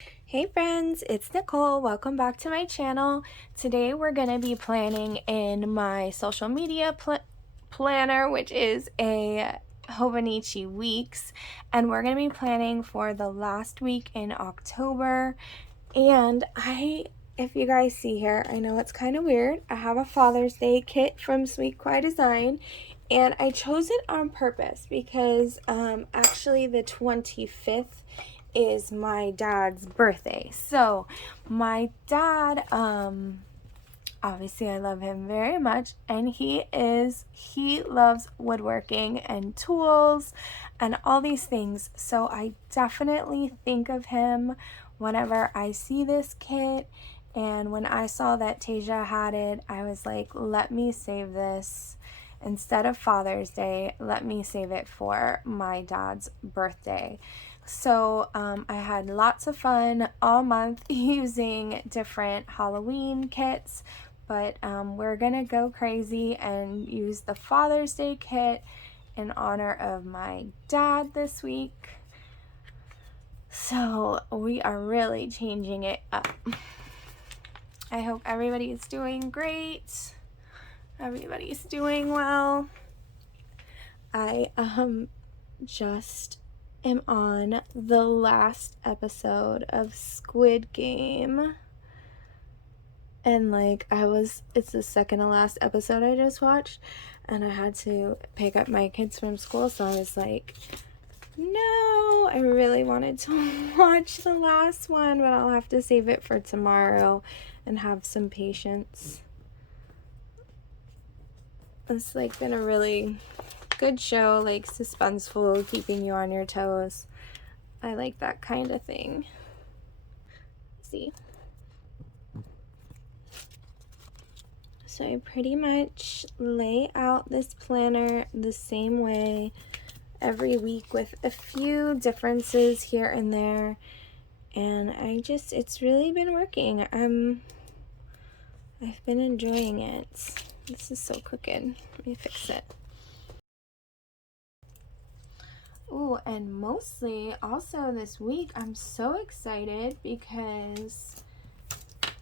Hey friends, it's Nicole. Welcome back to my channel. Today we're going to be planning in my social media planner, which is a Hobonichi Weeks, and we're going to be planning for the last week in October. And if you guys see here, I know it's kind of weird. I have a Father's Day kit from Sweet Kawaii Design, and I chose it on purpose because actually the 25th is my dad's birthday. So my dad, obviously I love him very much, and he loves woodworking and tools and all these things. So I definitely think of him whenever I see this kit. And when I saw that Tasia had it, I was like, let me save this. Instead of Father's Day, let me save it for my dad's birthday. So I had lots of fun all month using different Halloween kits, but we're gonna go crazy and use the Father's Day kit in honor of my dad this week. So we are really changing it up. I hope everybody's doing great. Everybody's doing well. I just am on the last episode of Squid Game, and it's the second to last episode I just watched, and I had to pick up my kids from school, so I was like, no, I really wanted to watch the last one, but I'll have to save it for tomorrow and have some patience. It's been a really good show, suspenseful, keeping you on your toes. I like that kind of thing. See? So I pretty much lay out this planner the same way every week with a few differences here and there. And it's really been working. I've been enjoying it. This is so crooked. Let me fix it. Ooh, and mostly also this week, I'm so excited because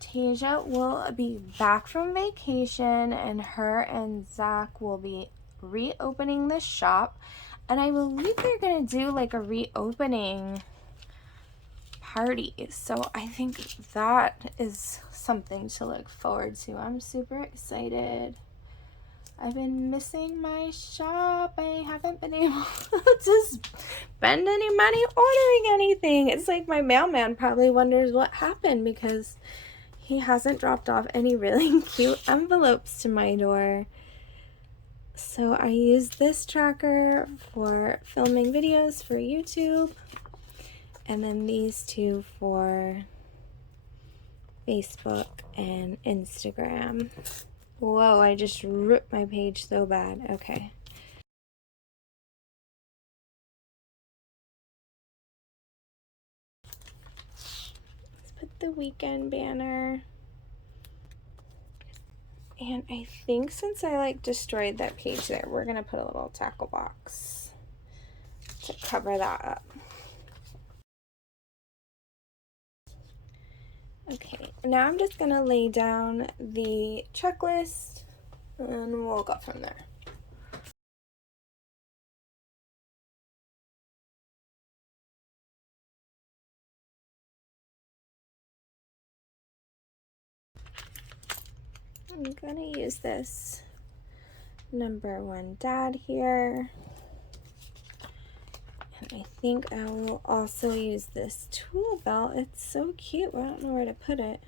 Tasia will be back from vacation, and her and Zach will be reopening the shop. And I believe they're going to do a reopening party. So I think that is something to look forward to. I'm super excited. I've been missing my shop. I haven't been able to spend any money ordering anything. It's like my mailman probably wonders what happened because he hasn't dropped off any really cute envelopes to my door. So I use this tracker for filming videos for YouTube, and then these two for Facebook and Instagram. Whoa, I just ripped my page so bad. Okay. Let's put the weekend banner. And I think since I destroyed that page there, we're gonna put a little tackle box to cover that up. Okay, now I'm just gonna lay down the checklist and we'll go from there. I'm gonna use this number 1 dad here. And I think I will also use this tool belt. It's so cute, but I don't know where to put it.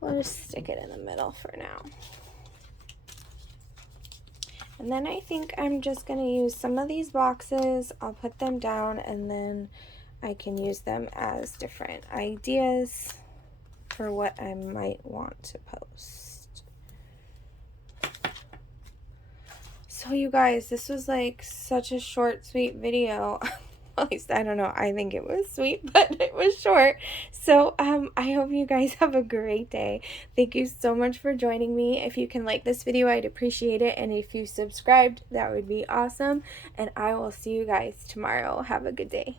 We'll just stick it in the middle for now. And then I think I'm just going to use some of these boxes. I'll put them down and then I can use them as different ideas for what I might want to post. So you guys, this was such a short, sweet video. At least I don't know. I think it was sweet, but it was short. So I hope you guys have a great day. Thank you so much for joining me. If you can like this video, I'd appreciate it. And if you subscribed, that would be awesome. And I will see you guys tomorrow. Have a good day.